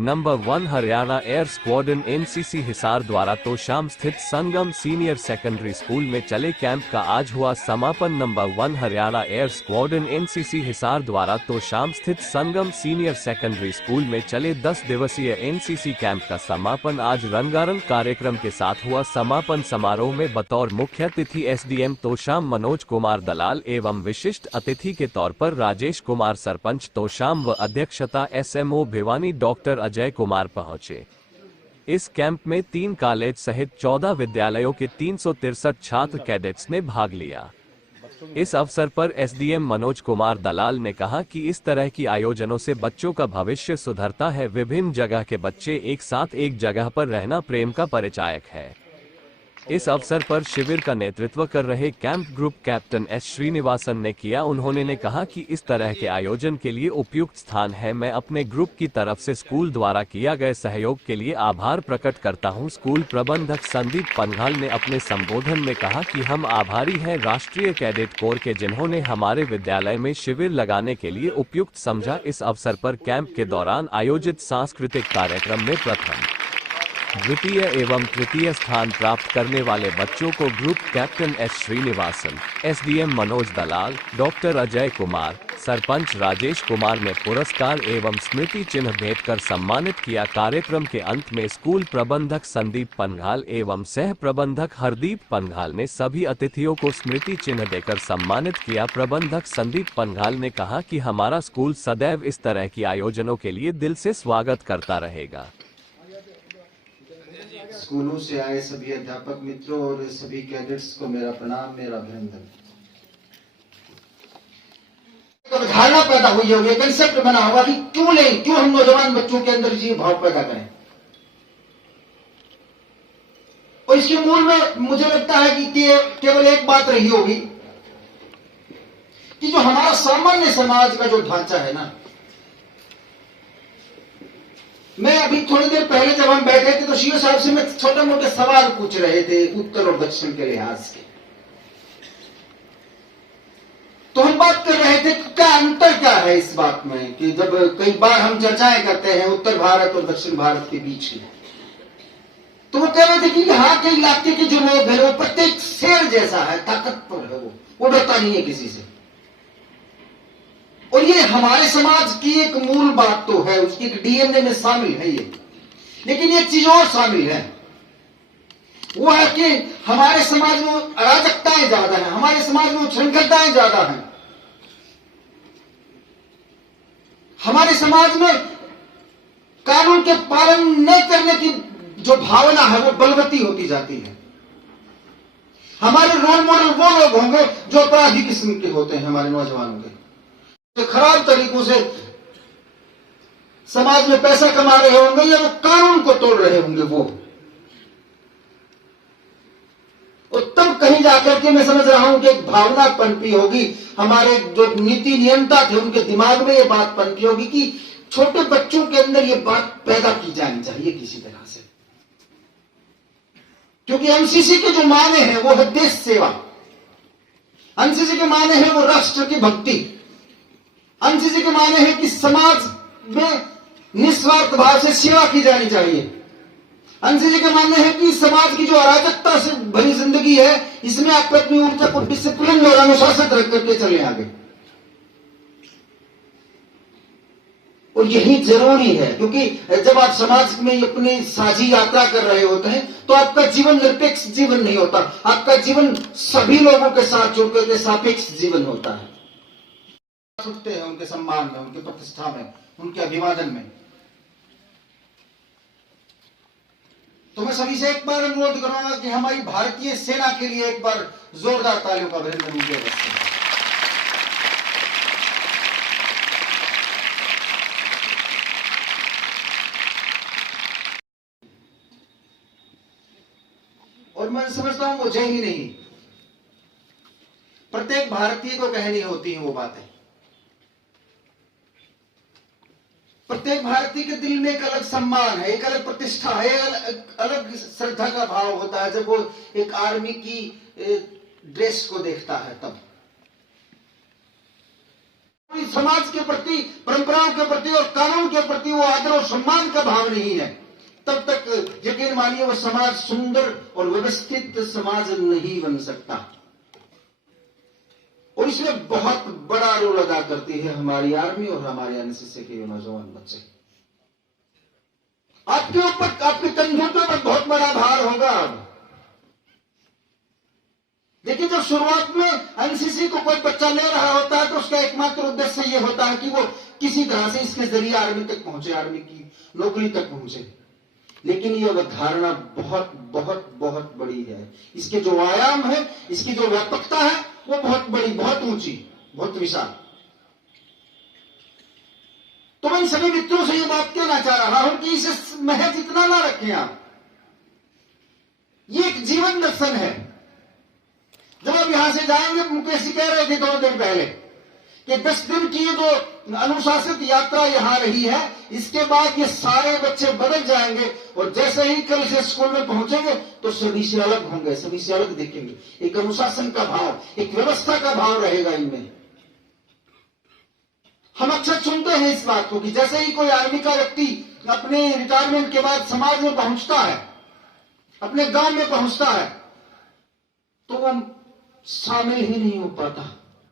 Number 1 Haryana air squadron NCC Hisar द्वारा तोशाम स्थित संगम senior secondary school में चले कैंप का आज हुआ समापन। Number 1 Haryana air squadron NCC Hisar द्वारा तोशाम स्थित संगम सीनियर सेकेंडरी स्कूल में चले 10 दिवसीय एनसीसी कैंप का समापन आज रंगारंग कार्यक्रम के साथ हुआ। समापन समारोह में बतौर मुख्य अतिथि एसडीएम तोशाम मनोज कुमार दलाल एवं विशिष्ट अतिथि के तौर पर राजेश कुमार सरपंच तोशाम व अध्यक्षता एसएमओ भिवानी डॉक्टर अजय कुमार पहुंचे। इस कैंप में 3 कॉलेज सहित 14 विद्यालयों के 363 छात्र कैडेट्स ने भाग लिया। इस अवसर पर एसडीएम मनोज कुमार दलाल ने कहा कि इस तरह की आयोजनों से बच्चों का भविष्य सुधरता है। विभिन्न जगह के बच्चे एक साथ एक जगह पर रहना प्रेम का परिचायक है। इस अवसर पर शिविर का नेतृत्व कर रहे camp group captain S Srinivasan ने किया। उन्होंने कहा कि इस तरह के आयोजन के लिए उपयुक्त स्थान है। मैं अपने ग्रुप की तरफ से स्कूल द्वारा किया गए सहयोग के लिए आभार प्रकट करता हूं। स्कूल प्रबंधक संदीप पंघाल ने अपने संबोधन में कहा कि हम आभारी हैं राष्ट्रीय कैडेट कोर के, जिन्होंने हमारे विद्यालय में शिविर लगाने के लिए उपयुक्त समझा। इस अवसर पर कैंप के दौरान आयोजित सांस्कृतिक कार्यक्रम में प्रथम, द्वितीय एवं तृतीय स्थान प्राप्त करने वाले बच्चों को group captain S Srinivasan, SDM Manoj Dalal, doctor Ajay Kumar, sarpanch Rajesh Kumar ने पुरस्कार एवं स्मृति चिन्ह भेंट कर सम्मानित किया। कार्यक्रम के अंत में स्कूल प्रबंधक संदीप पंघाल एवं सह प्रबंधक हरदीप पंघाल ने सभी अतिथियों को स्मृति चिन्ह देकर सम्मानित किया। प्रबंधक संदीप पंघाल ने कहा कि हमारा स्कूल सदैव इस तरह की आयोजनों के लिए दिल से स्वागत करता रहेगा। स्कूलों से आए सभी अध्यापक मित्रों और सभी कैडेट्स को मेरा प्रणाम, मेरा अभिनंदन। तो धारणा पैदा हुई होगी, कंसेप्ट बना होगा कि क्यों हम नौजवान बच्चों के अंदर ये भाव पैदा करें। और इसके मूल में मुझे लगता है कि केवल एक बात रही होगी कि जो हमारा सामान्य समाज का जो ढांचा है ना, मैं अभी थोड़ी देर पहले जब हम बैठे थे तो सीओ साहब से मैं छोटे मोटे सवाल पूछ रहे थे उत्तर और दक्षिण के लिहाज के। तो हम बात कर रहे थे कि क्या अंतर क्या है इस बात में कि जब कई बार हम चर्चाएं करते हैं उत्तर भारत और दक्षिण भारत के बीच में, तो वो कह रहे थे कि यहाँ के इलाके के जो लोग हैं वो प्रत्येक शेर जैसा है, ताकतवर है, वो डरता नहीं है किसी से। और ये हमारे समाज की एक मूल बात तो है, उसकी एक डीएनए में शामिल है ये। लेकिन एक चीज और शामिल है, वो है कि हमारे समाज में अराजकताएं ज्यादा हैं, हमारे समाज में उच्छृंखलताएं ज्यादा हैं, हमारे समाज में कानून के पालन न करने की जो भावना है वो बलवती होती जाती है। हमारे रोल मॉडल वो लोग होंगे जो अपराधी किस्म के होते हैं, हमारे नौजवानों के तो खराब तरीकों से समाज में पैसा कमा रहे होंगे या वो कानून को तोड़ रहे होंगे वो। और तब कहीं जाकर के मैं समझ रहा हूं कि एक भावना पनपी होगी, हमारे जो नीति नियंता थे उनके दिमाग में ये बात पनपी होगी कि छोटे बच्चों के अंदर ये बात पैदा की जानी चाहिए किसी तरह से। क्योंकि एनसीसी के जो माने हैं वो है देश सेवा, एनसीसी के माने हैं वो राष्ट्र की भक्ति, एनसीसी के माने हैं कि समाज में निस्वार्थ भाव से सेवा की जानी चाहिए। एनसीसी के मानने हैं कि समाज की जो अराजकता से भरी जिंदगी है इसमें आप अपनी ऊर्जा को डिसिप्लिन और अनुशासित रख करके चले आगे। और यही जरूरी है क्योंकि जब आप समाज में अपनी साझी यात्रा कर रहे होते हैं तो आपका जीवन निरपेक्ष जीवन नहीं होता, आपका जीवन सभी लोगों के साथ जुड़कर के सापेक्ष जीवन होता है। उठते हैं उनके सम्मान में, उनके प्रतिष्ठा में, उनके अभिवादन में। तो मैं सभी से एक बार अनुरोध करूंगा कि हमारी भारतीय सेना के लिए एक बार जोरदार तालियों का अभिनंदन किया जाए। और मैं समझता हूं मुझे ही नहीं, प्रत्येक भारतीय को कहनी होती है वो बातें। प्रत्येक भारतीय के दिल में एक अलग सम्मान है, एक अलग प्रतिष्ठा है, अलग श्रद्धा का भाव होता है जब वो एक आर्मी की ड्रेस को देखता है तब। समाज के प्रति, परंपराओं के प्रति और कानून के प्रति वो आदर और सम्मान का भाव नहीं है, तब तक यकीन मानिए वो समाज सुंदर और व्यवस्थित समाज नहीं बन सकता। और इसमें बहुत बड़ा रोल अदा करती है हमारी आर्मी और हमारे एनसीसी के नौजवान बच्चे। आपके ऊपर, आपके कंधों पर बहुत बड़ा भार होगा। देखिए, जब शुरुआत में एनसीसी को कोई बच्चा ले रहा होता है तो उसका एकमात्र उद्देश्य यह होता है कि वो किसी तरह से इसके जरिए आर्मी तक पहुंचे, आर्मी की नौकरी तक पहुंचे। लेकिन यह अवधारणा बहुत बहुत बहुत बड़ी है। इसके जो आयाम है, इसकी जो व्यापकता है, वो बहुत बड़ी, बहुत ऊंची, बहुत विशाल। तो मैं इन सभी मित्रों से यह बात कहना चाह रहा हूं कि इसे महज इतना ना रखें आप। ये एक जीवन दर्शन है। जब आप यहां से जाएंगे, मुकेश जी कह रहे थे 2 दिन पहले कि 10 दिन की जो अनुशासित यात्रा यहां रही है, इसके बाद ये सारे बच्चे बदल जाएंगे और जैसे ही कल से स्कूल में पहुंचेंगे तो सभी से अलग होंगे, सभी से अलग दिखेंगे। एक अनुशासन का भाव, एक व्यवस्था का भाव रहेगा इनमें। हम अक्सर सुनते हैं इस बात को कि जैसे ही कोई आर्मी का व्यक्ति अपने रिटायरमेंट के बाद समाज में पहुंचता है, अपने गांव में पहुंचता है, तो वो शामिल ही नहीं हो पाता।